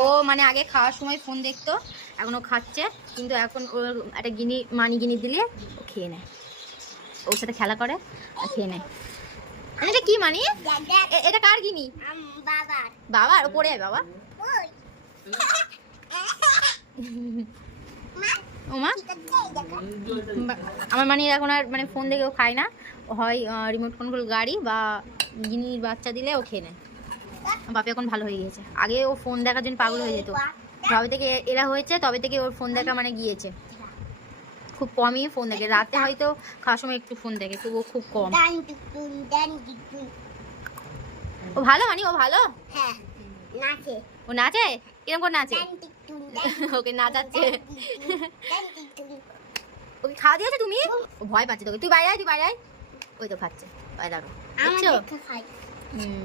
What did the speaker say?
ও মানে আগে খাওয়ার সময় ফোন দেখতো, এখন ও খাচ্ছে, কিন্তু এখন ওর একটা মানি গিনি দিলে ও খেয়ে নেয়, ওর সাথে খেলা করে আর খেয়ে নেয়। এটা কি মানি? এটা কার গিনি? বাবার। ও পড়ে যায় বাবা। ও মা, আমার মানি এখন আর মানে ফোন দেখে ও খায় না, হয় রিমোট কন্ট্রোল গাড়ি বা গিনির বাচ্চা দিলে ও খেয়ে নেয়। বাপি এখন ভালো হয়ে গিয়েছে, আগে ও ফোন দেখার জন্য পাগল হয়ে যেত, তবে থেকে এরা হয়েছে তবে থেকে ওর ফোন দেখা মানে গিয়েছে, খুব কমই ফোন দেখে, রাতে হয়তো খাওয়ার সময় একটু ফোন দেখে, তবু খুব কম। ও ভালো মানি, ও ভালো। হ্যাঁ, নাচে। ও নাচে? কিরকম করে নাচে? ওকে নাচাচ্ছে। ওকে খাওয়া দিয়েছো তুমি? ও ভয় পাচ্ছে তোকে, তুই বাইরে আয়, তুই বাইরে আয়। ওই তো খাচ্ছে, বাইরে দেখো, দেখছো? খাই। হুম।